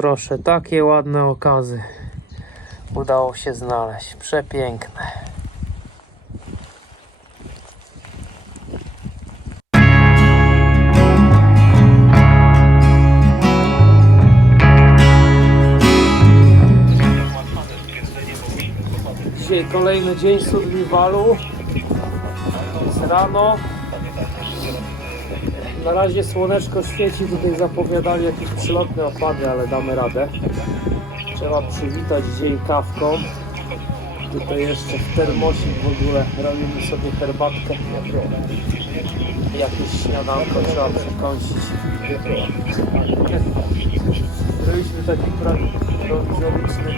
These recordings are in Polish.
Proszę, takie ładne okazy udało się znaleźć. Przepiękne. Dzisiaj kolejny dzień survivalu. Jest rano. Na razie słoneczko świeci, tutaj zapowiadali jakieś przylotne opady, ale damy radę. Trzeba przywitać dzień kawką. Tutaj jeszcze w termosik w ogóle robimy sobie herbatkę. Jakieś śniadanko trzeba przekąsić. Zrobiliśmy taki pra- prowizoryczny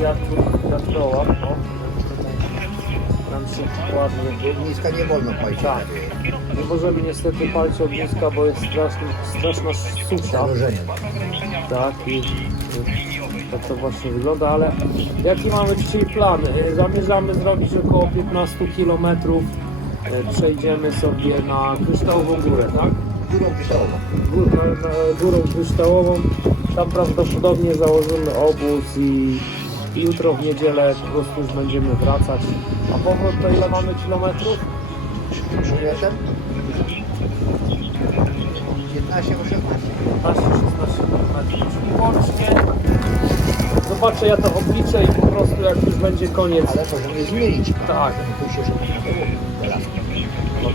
wiatr, wiatrołap. Nam się ładnie Ogniska nie wolno palić. Tak. nie możemy niestety palić ogniska, bo jest straszny, straszna susza. Zagrożenie. Tak, i, i tak to właśnie wygląda, ale jaki mamy dzisiaj plan? E, Zamierzamy zrobić około 15 km. Przejdziemy sobie na Kryształową Górę, tak? Górą kryształową. Gór, na, na Górą Kryształową. Tam prawdopodobnie założymy obóz i jutro w niedzielę po prostu już będziemy wracać. A powrót to ile mamy kilometrów? Przyjatem? 15 18. 15-16 km. Czyli łącznie. Zobaczę ja to obliczę i po prostu jak już będzie koniec. Ale to, żeby zmienić. Tak. Tu się, żeby nie było teraz. No.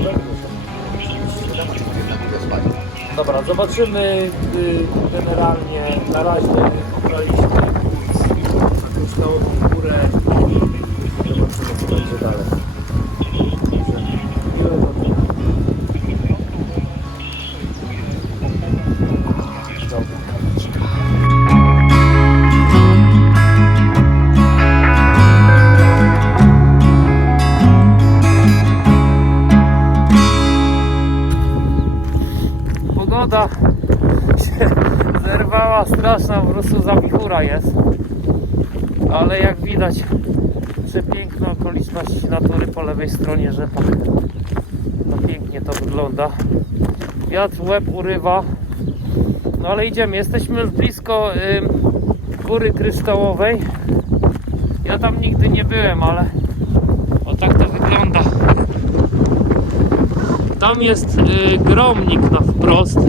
Dobra, zobaczymy y, generalnie. Na razie obraliśmy na Kryształową Górę i będzie dalej. Pogoda się zerwała straszna, po prostu zawichura jest. Ale jak widać, przepiękne okoliczności natury po lewej stronie rzepak. No pięknie to wygląda. Wiatr łeb urywa. No ale idziemy, jesteśmy już blisko ym, góry kryształowej. Ja tam nigdy nie byłem, ale o tak to wygląda. Tam jest y, gromnik na wprost.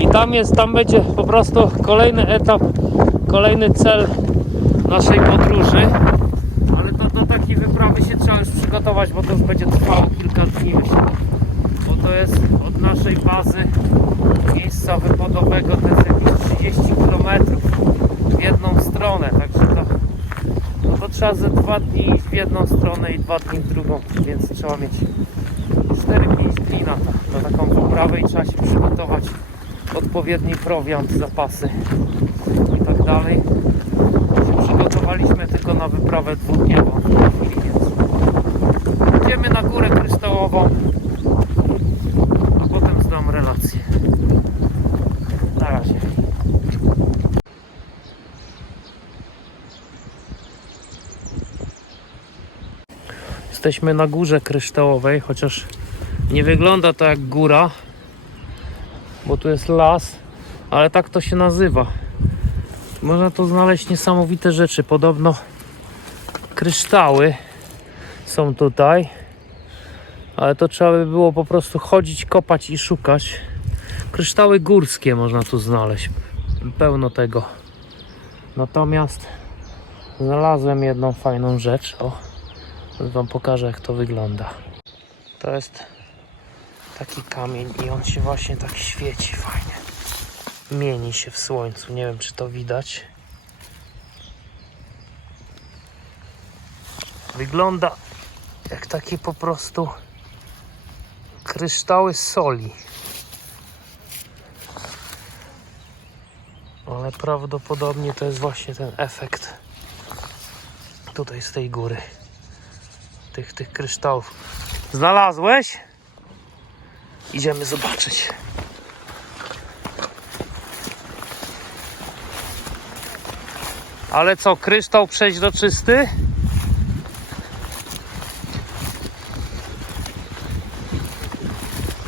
I tam jest, tam będzie po prostu kolejny etap, kolejny cel naszej podróży. Ale to do takiej wyprawy się trzeba już przygotować, bo to już będzie trwało kilka dni myślę. Bo to jest od naszej bazy miejsca wypadowego to jest jakieś 30 km w jedną stronę, także to, no to trzeba ze dwa dni w jedną stronę i dwa dni w drugą, więc trzeba mieć 4-5 dni na, to, na taką wyprawę i trzeba się przygotować odpowiedni prowiant, zapasy dalej. Przygotowaliśmy tylko na wyprawę dwudniową idziemy na górę kryształową, a potem zdam relację. Na razie. Jesteśmy na górze kryształowej, chociaż nie wygląda to jak góra, bo tu jest las, ale tak to się nazywa. Można tu znaleźć niesamowite rzeczy. Podobno kryształy są tutaj, ale to trzeba by było po prostu chodzić, kopać i szukać. Kryształy górskie można tu znaleźć. Pełno tego. Natomiast znalazłem jedną fajną rzecz. O, Wam pokażę jak to wygląda. To jest taki kamień i on się właśnie tak świeci fajnie. Mieni się w słońcu. Nie wiem czy to widać. Wygląda jak takie po prostu kryształy soli. Ale prawdopodobnie to jest właśnie ten efekt tutaj z tej góry tych, tych kryształów. Znalazłeś? Idziemy zobaczyć. Ale co, kryształ przeźroczysty?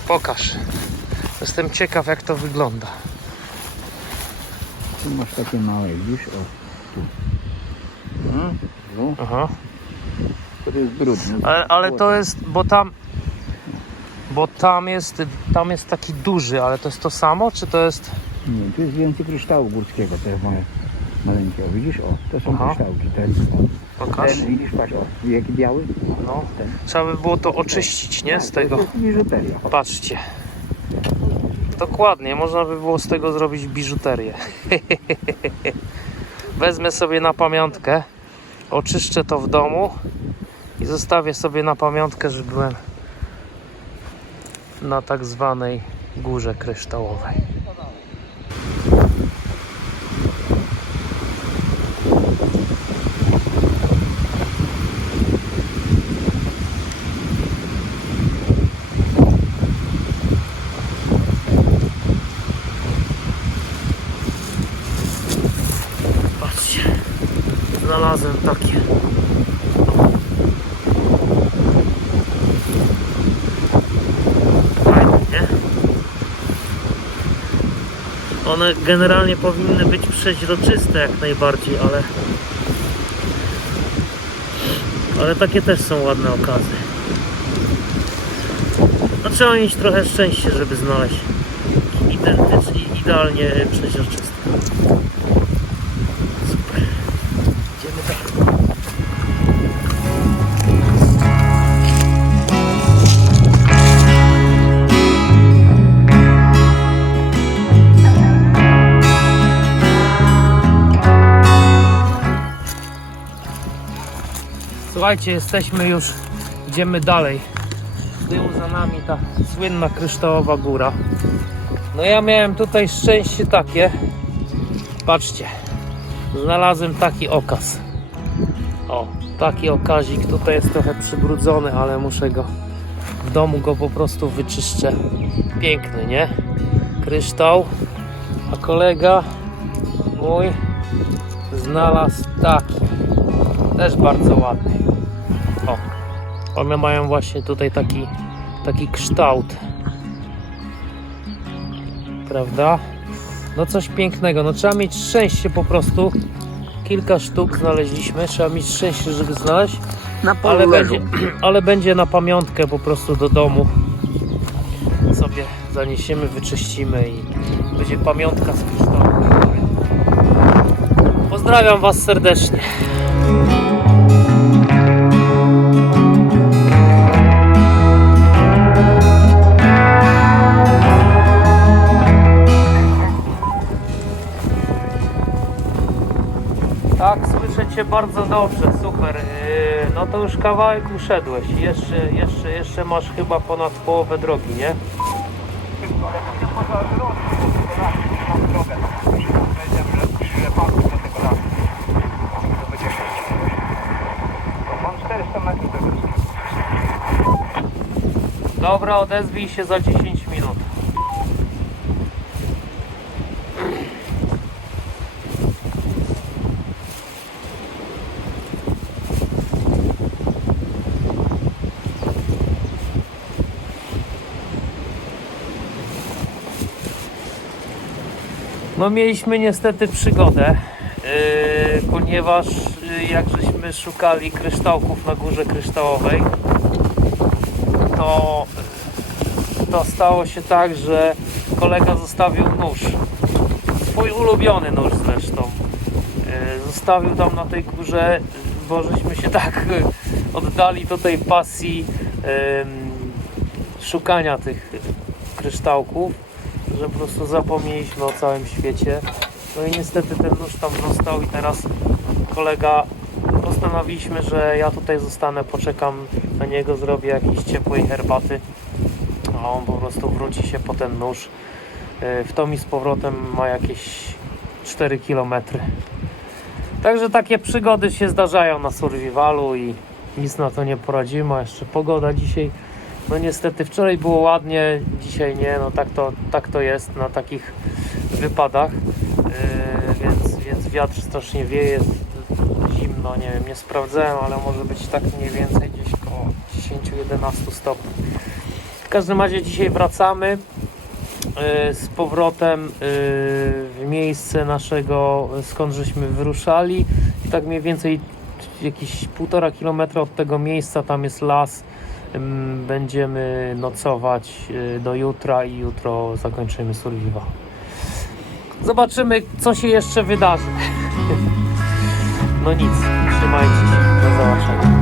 Pokaż. Jestem ciekaw jak to wygląda. Tu masz takie małe, widzisz? O, tu. No, no, Aha. to jest brudny. Ale, ale to jest, bo tam, bo tam jest, tam jest taki duży, ale to jest to samo, czy to jest... Nie, tu jest więcej kryształu górskiego, to jest małe, maleńkie. O, widzisz? O, to są Aha. kryształki. Ten, o. Pokaż. ten, widzisz, patrz, o, jaki biały? No. Ten. Trzeba by było to oczyścić, nie? Z tego. To jest biżuteria. Patrzcie. Dokładnie, można by było z tego zrobić biżuterię. Wezmę sobie na pamiątkę, oczyszczę to w domu i zostawię sobie na pamiątkę, że byłem na tak zwanej górze kryształowej. Patrzcie, znalazłem takie. Fajne, nie? One generalnie powinny być przeźroczyste jak najbardziej, ale ale takie też są ładne okazy. No trzeba mieć trochę szczęście, żeby znaleźć identycznie, idealnie przeźroczyste. Słuchajcie, jesteśmy już, idziemy dalej. Z tyłu za nami ta słynna kryształowa góra. No ja miałem tutaj szczęście takie. Patrzcie, znalazłem taki okaz. O, taki okazik. Tutaj jest trochę przybrudzony, ale muszę go w domu go po prostu wyczyszczę. Piękny, nie? Kryształ. A kolega mój znalazł taki. Też bardzo ładny. One mają właśnie tutaj taki, taki kształt. Prawda? No coś pięknego. No trzeba mieć szczęście po prostu. Kilka sztuk znaleźliśmy. Trzeba mieć szczęście, żeby znaleźć. Ale będzie, ale będzie na pamiątkę po prostu do domu. Sobie zaniesiemy, wyczyścimy i będzie pamiątka z kryształu. Pozdrawiam Was serdecznie. Bardzo dobrze, super. Yy, No to już kawałek uszedłeś. Jeszcze, jeszcze, jeszcze masz chyba ponad połowę drogi, nie? Mam 400 metrów do góry. Dobra, odezwij się za 10 No mieliśmy niestety przygodę, yy, ponieważ yy, jak żeśmy szukali kryształków na górze kryształowej, to, to stało się tak, że kolega zostawił nóż. Swój ulubiony nóż zresztą. Yy, Zostawił tam na tej górze, bo żeśmy się tak yy, oddali do tej pasji szukania tych kryształków, że po prostu zapomnieliśmy o całym świecie. No i niestety ten nóż tam został i teraz kolega postanowiliśmy, że ja tutaj zostanę, poczekam na niego, zrobię jakiejś ciepłej herbaty, a on po prostu wróci się po ten nóż. Yy, W to mi z powrotem ma jakieś 4 km. Także takie przygody się zdarzają na survivalu i nic na to nie poradzimy, a jeszcze pogoda dzisiaj no niestety wczoraj było ładnie, dzisiaj nie, no tak to, tak to jest na takich wypadach, yy, więc, więc wiatr strasznie wieje, zimno, nie wiem, nie sprawdzałem, ale może być tak mniej więcej gdzieś koło 10-11 stopni. W każdym razie dzisiaj wracamy yy, z powrotem yy, w miejsce naszego, skąd żeśmy wyruszali. I tak mniej więcej jakieś półtora kilometra od tego miejsca tam jest las. Będziemy nocować y, do jutra i jutro zakończymy survival. Zobaczymy, co się jeszcze wydarzy. No nic, trzymajcie się. Do zobaczenia.